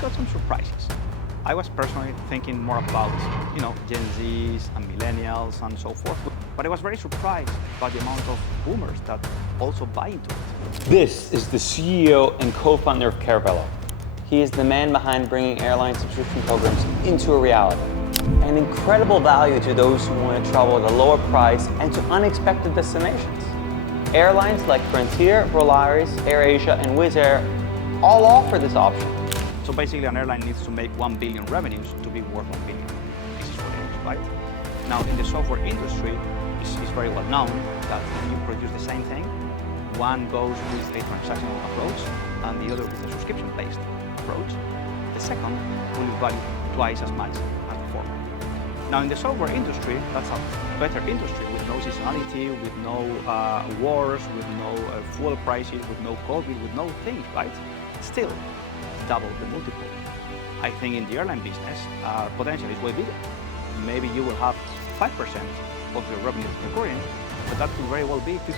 got some surprises. I was personally thinking more about, Gen Zs and millennials and so forth, but I was very surprised by the amount of boomers that also buy into it. This is the CEO and co-founder of Caravelo. He is the man behind bringing airline subscription programs into a reality. An incredible value to those who want to travel at a lower price and to unexpected destinations. Airlines like Frontier, Volaris, AirAsia, and Wizz Air all offer this option. So basically, an airline needs to make 1 billion revenues to be worth 1 billion. This is what it is, right? Now, in the software industry, it's very well known that when you produce the same thing, one goes with a transactional approach and the other with a subscription-based approach. The second will value twice as much as the former. Now, in the software industry, that's a better industry with no seasonality, with no wars, with no fuel prices, with no COVID, with no things, right? Still, double the multiple. I think in the airline business, potential is way bigger. Maybe you will have 5% of your revenue recurring, but that could very well be 50%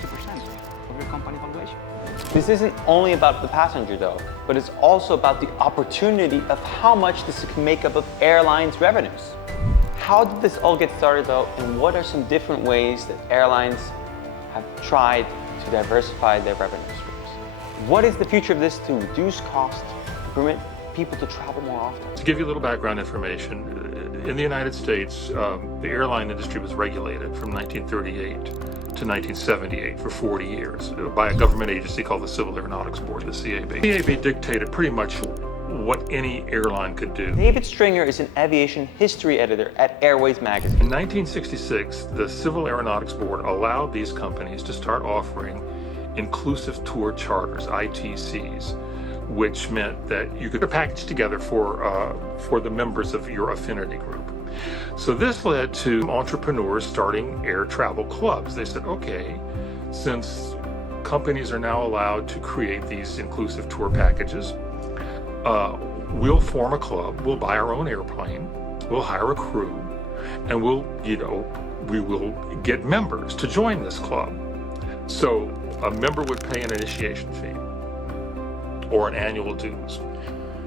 of your company valuation. This isn't only about the passenger though, but it's also about the opportunity of how much this can make up of airlines' revenues. How did this all get started though, and what are some different ways that airlines have tried to diversify their revenue streams? What is the future of this to reduce cost, permit people to travel more often? To give you a little background information, in the United States, the airline industry was regulated from 1938 to 1978 for 40 years by a government agency called the Civil Aeronautics Board, the CAB. The CAB dictated pretty much what any airline could do. David Stringer is an aviation history editor at AIRWAYS magazine. In 1966, the Civil Aeronautics Board allowed these companies to start offering inclusive tour charters, ITCs, which meant that you could package together for the members of your affinity group. So this led to entrepreneurs starting air travel clubs. They said, okay, since companies are now allowed to create these inclusive tour packages, we'll form a club, we'll buy our own airplane, we'll hire a crew, and we will get members to join this club. So a member would pay an initiation fee or an annual dues,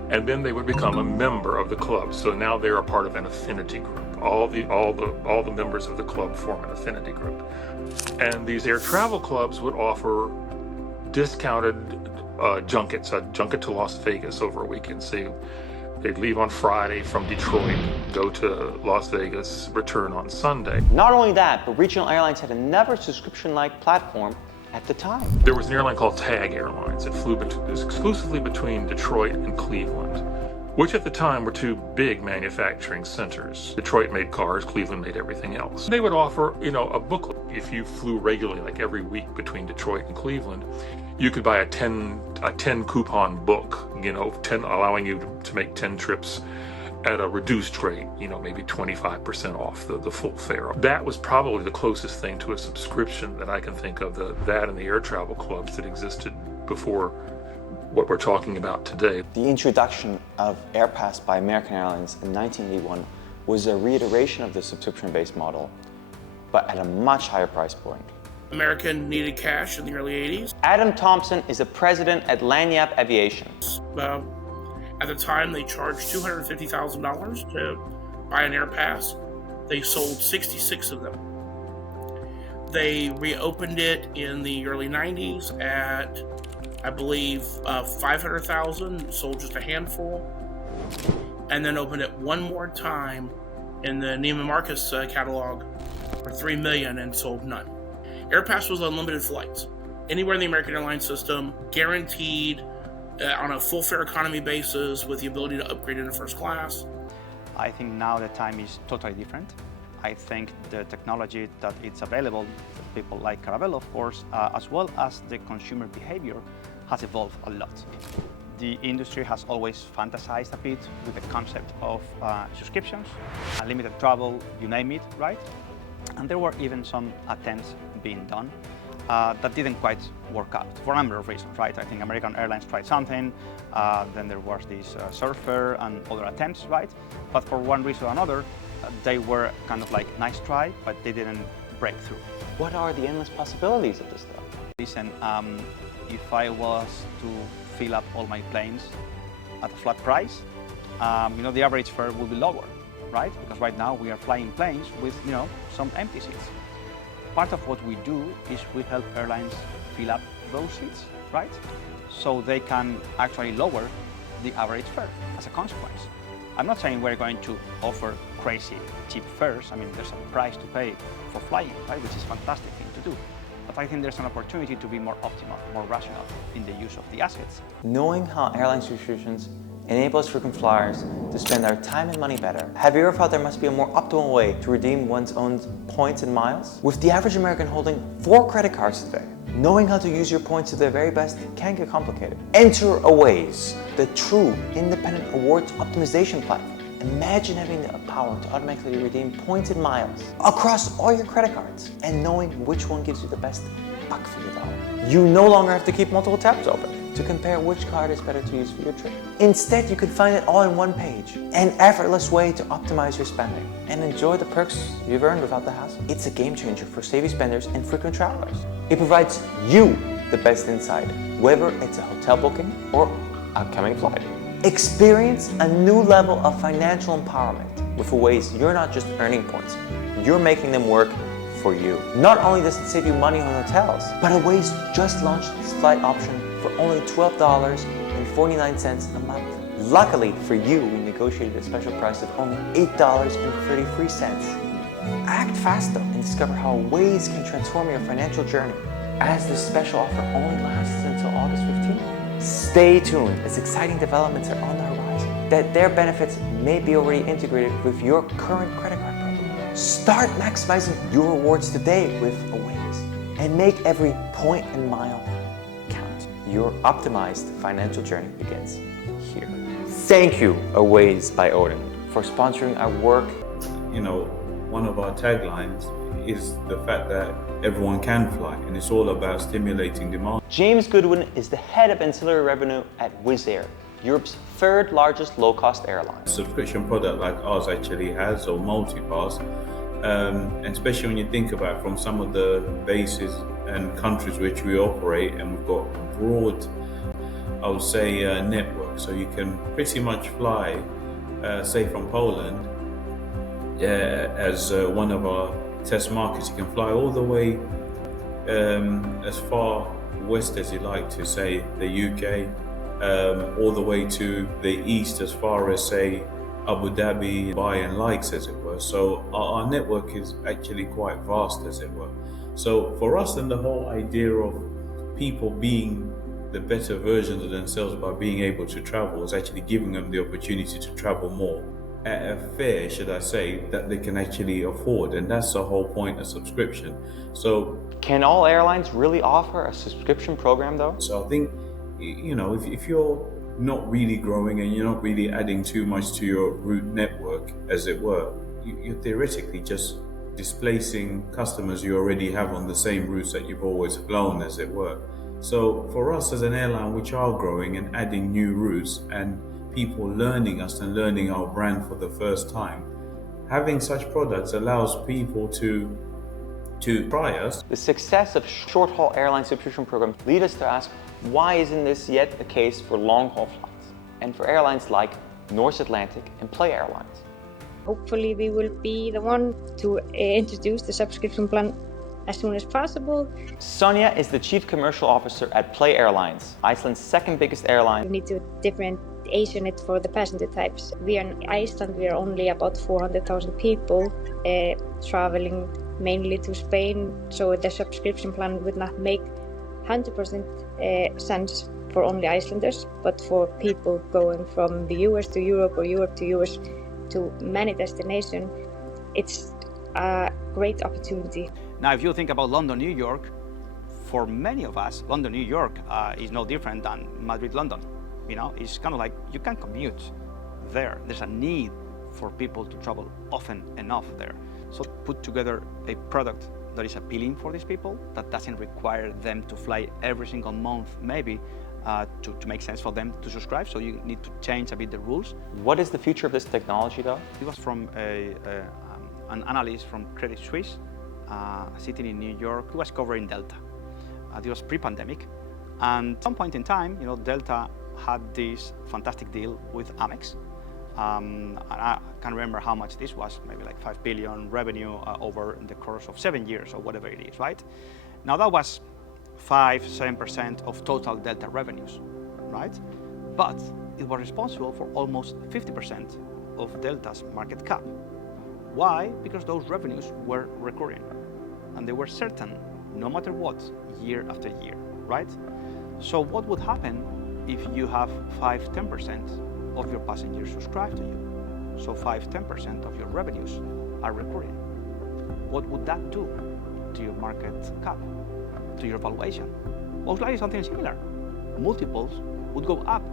and then they would become a member of the club. So now they're a part of an affinity group. All the members of the club form an affinity group, and these air travel clubs would offer discounted junkets, a junket to Las Vegas over a weekend. So they'd leave on Friday from Detroit, go to Las Vegas, return on Sunday. Not only that, but regional airlines had another subscription-like platform at the time. There was an airline called TAG Airlines that flew exclusively between Detroit and Cleveland, which at the time were two big manufacturing centers. Detroit made cars, Cleveland made everything else. They would offer, a booklet. If you flew regularly, like every week between Detroit and Cleveland, you could buy a 10 coupon book, 10 allowing you to make 10 trips at a reduced rate, maybe 25% off the full fare. That was probably the closest thing to a subscription that I can think of, that and the air travel clubs that existed before what we're talking about today. The introduction of Airpass by American Airlines in 1981 was a reiteration of the subscription-based model, but at a much higher price point. American needed cash in the early 80s. Adam Thompson is the president at Lagniappe Aviation. At the time, they charged $250,000 to buy an Airpass. They sold 66 of them. They reopened it in the early 90s at, I believe, 500,000, sold just a handful, and then opened it one more time in the Neiman Marcus catalog for $3 million and sold none. Airpass was unlimited flights. Anywhere in the American Airlines system, guaranteed on a full fare economy basis with the ability to upgrade into first class. I think now the time is totally different. I think the technology that it's available, people like Caravelo, of course, as well as the consumer behavior has evolved a lot. The industry has always fantasized a bit with the concept of subscriptions, unlimited travel, you name it, right? And there were even some attempts being done that didn't quite work out for a number of reasons, right? I think American Airlines tried something, then there was this surfer and other attempts, right? But for one reason or another, they were kind of like, nice try, but they didn't break through. What are the endless possibilities of this though? Listen, if I was to fill up all my planes at a flat price, the average fare will be lower, right? Because right now we are flying planes with, some empty seats. Part of what we do is we help airlines fill up those seats, right? So they can actually lower the average fare as a consequence. I'm not saying we're going to offer crazy cheap fares. I mean, there's a price to pay for flying, right? Which is a fantastic thing to do. But I think there's an opportunity to be more optimal, more rational in the use of the assets. Knowing how airline subscriptions enable us frequent flyers to spend our time and money better. Have you ever thought there must be a more optimal way to redeem one's own points and miles? With the average American holding 4 credit cards today, knowing how to use your points to their very best can get complicated. Enter AIRWAYS, the true independent rewards optimization platform. Imagine having the power to automatically redeem points and miles across all your credit cards and knowing which one gives you the best buck for your dollar. You no longer have to keep multiple tabs open to compare which card is better to use for your trip. Instead, you can find it all in one page, an effortless way to optimize your spending and enjoy the perks you've earned without the hassle. It's a game changer for savvy spenders and frequent travelers. It provides you the best insight, whether it's a hotel booking or upcoming flight. Experience a new level of financial empowerment. With AIRWAYS, you're not just earning points, you're making them work for you. Not only does it save you money on hotels, but AIRWAYS just launched this flight option for only $12.49 a month. Luckily for you, we negotiated a special price of only $8.33. Act fast though and discover how AIRWAYS can transform your financial journey, as this special offer only lasts until August 15th. Stay tuned as exciting developments are on the horizon, that their benefits may be already integrated with your current credit card program. Start maximizing your rewards today with AIRWAYS and make every point and mile count. Your optimized financial journey begins here. Thank you, AIRWAYS by Odin, for sponsoring our work. One of our taglines is the fact that everyone can fly, and it's all about stimulating demand. James Goodwin is the head of ancillary revenue at Wizz Air, Europe's 3rd largest low-cost airline. A subscription product like ours actually has, or multi-pass, and especially when you think about from some of the bases and countries which we operate, and we've got a broad, I would say, network. So you can pretty much fly, say from Poland, as one of our test markets. You can fly all the way as far west as you like to, say the UK, all the way to the east as far as, say, Abu Dhabi, Dubai and likes, as it were. So our network is actually quite vast, as it were. So for us, and the whole idea of people being the better versions of themselves by being able to travel is actually giving them the opportunity to travel more at a fare, should I say, that they can actually afford. And that's the whole point of subscription. So can all airlines really offer a subscription program though? So I think, if you're not really growing and you're not really adding too much to your route network, as it were, you're theoretically just displacing customers you already have on the same routes that you've always flown, as it were. So for us as an airline, which are growing and adding new routes and people learning us and learning our brand for the first time, having such products allows people to try us. The success of short-haul airline subscription programs lead us to ask, why isn't this yet the case for long-haul flights and for airlines like North Atlantic and Play Airlines? Hopefully we will be the one to introduce the subscription plan as soon as possible. Sonja is the Chief Commercial Officer at Play Airlines, Iceland's 2nd biggest airline. We need to differentiate it for the passenger types. We are in Iceland, we are only about 400,000 people traveling mainly to Spain, so the subscription plan would not make 100% sense for only Icelanders, but for people going from the US to Europe or Europe to US to many destinations, it's a great opportunity. Now, if you think about London, New York, for many of us, London, New York is no different than Madrid, London. It's kind of like you can commute there. There's a need for people to travel often enough there. So put together a product that is appealing for these people, that doesn't require them to fly every single month, maybe, to make sense for them to subscribe. So you need to change a bit the rules. What is the future of this technology though? It was from an analyst from Credit Suisse, sitting in New York, who was covering Delta. It was pre-pandemic. And at some point in time, Delta had this fantastic deal with Amex. And I can't remember how much this was, maybe like 5 billion revenue over the course of 7 years or whatever it is, right? Now that was 5-7% of total Delta revenues, right? But it was responsible for almost 50% of Delta's market cap. Why? Because those revenues were recurring and they were certain, no matter what, year after year, right? So what would happen if you have 5-10% of your passengers subscribe to you? So 5-10% of your revenues are recurring. What would that do to your market cap, to your valuation? Most likely something similar. Multiples would go up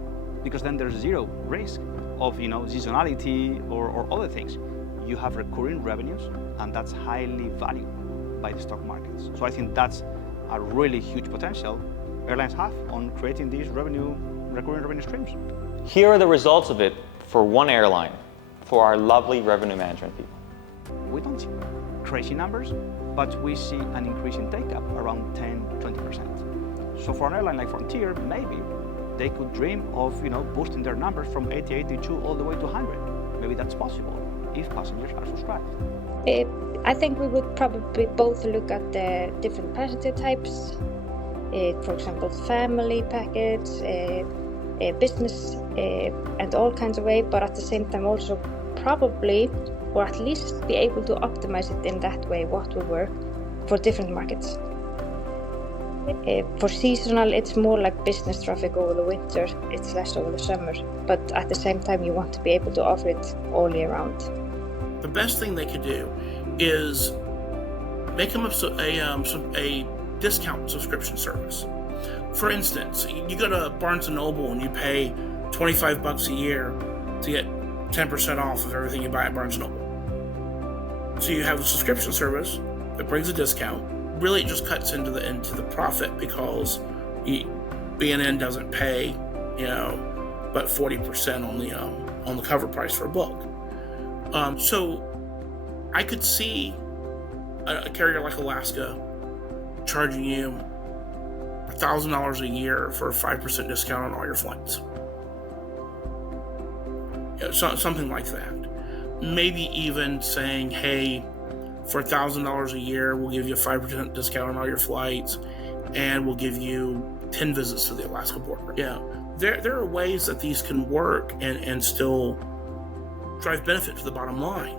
because then there's zero risk of seasonality or other things. You have recurring revenues, and that's highly valued by the stock markets. So I think that's a really huge potential airlines have on creating these recurring revenue streams. Here are the results of it for one airline, for our lovely revenue management people. We don't see crazy numbers, but we see an increase in take-up around 10-20%. So for an airline like Frontier, maybe they could dream of boosting their numbers from 80, 82 all the way to 100. Maybe that's possible if passengers are subscribed. I think we would probably both look at the different passenger types. For example, family package, business, and all kinds of way, but at the same time also probably, or at least be able to optimize it in that way, what will work for different markets. For seasonal, it's more like business traffic over the winter, it's less over the summer, but at the same time you want to be able to offer it all year round. The best thing they could do is make them a discount subscription service. For instance, you go to Barnes & Noble and you pay $25 a year to get 10% off of everything you buy at Barnes & Noble. So you have a subscription service that brings a discount. Really, it just cuts into the profit because B&N doesn't pay, but 40% on the cover price for a book. So I could see a carrier like Alaska charging you $1,000 a year for a 5% discount on all your flights. Something like that. Maybe even saying, hey, for $1,000 a year, we'll give you a 5% discount on all your flights, and we'll give you 10 visits to the Alaska border. There are ways that these can work and still drive benefit to the bottom line.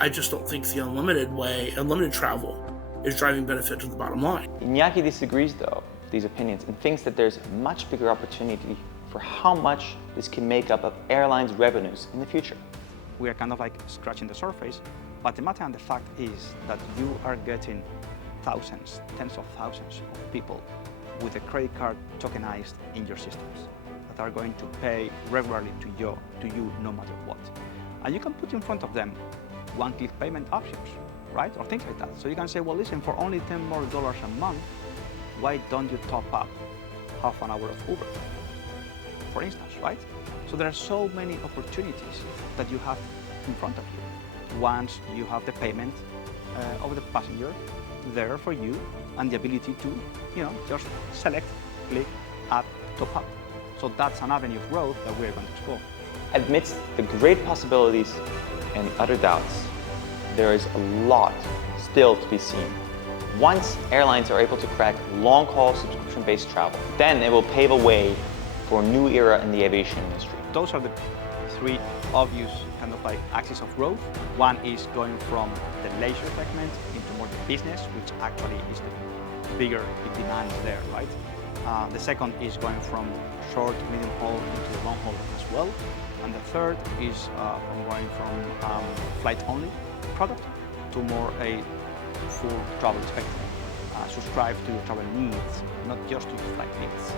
I just don't think the unlimited travel is driving benefit to the bottom line. Inaki disagrees, though, these opinions, and thinks that there's a much bigger opportunity for how much this can make up of airlines' revenues in the future. We are kind of like scratching the surface, but the matter and the fact is that you are getting thousands, tens of thousands of people with a credit card tokenized in your systems that are going to pay regularly to you no matter what. And you can put in front of them one-click payment options, right? Or things like that. So you can say, well, listen, for only $10 more a month, why don't you top up half an hour of Uber, for instance, right? So there are so many opportunities that you have in front of you. Once you have the payment of the passenger there for you and the ability to, just select, click, add, top up. So that's an avenue of growth that we're going to explore. Amidst the great possibilities and utter doubts, there is a lot still to be seen. Once airlines are able to crack long-haul subscription-based travel, then it will pave a way for a new era in the aviation industry. Those are the three obvious kind of like axes of growth. One is going from the leisure segment into more the business, which actually is the bigger demand there, right? The second is going from short, medium haul into the long haul as well. And the third is going from flight-only product to more a full travel spectrum. Subscribe to your travel needs, not just to your flight needs.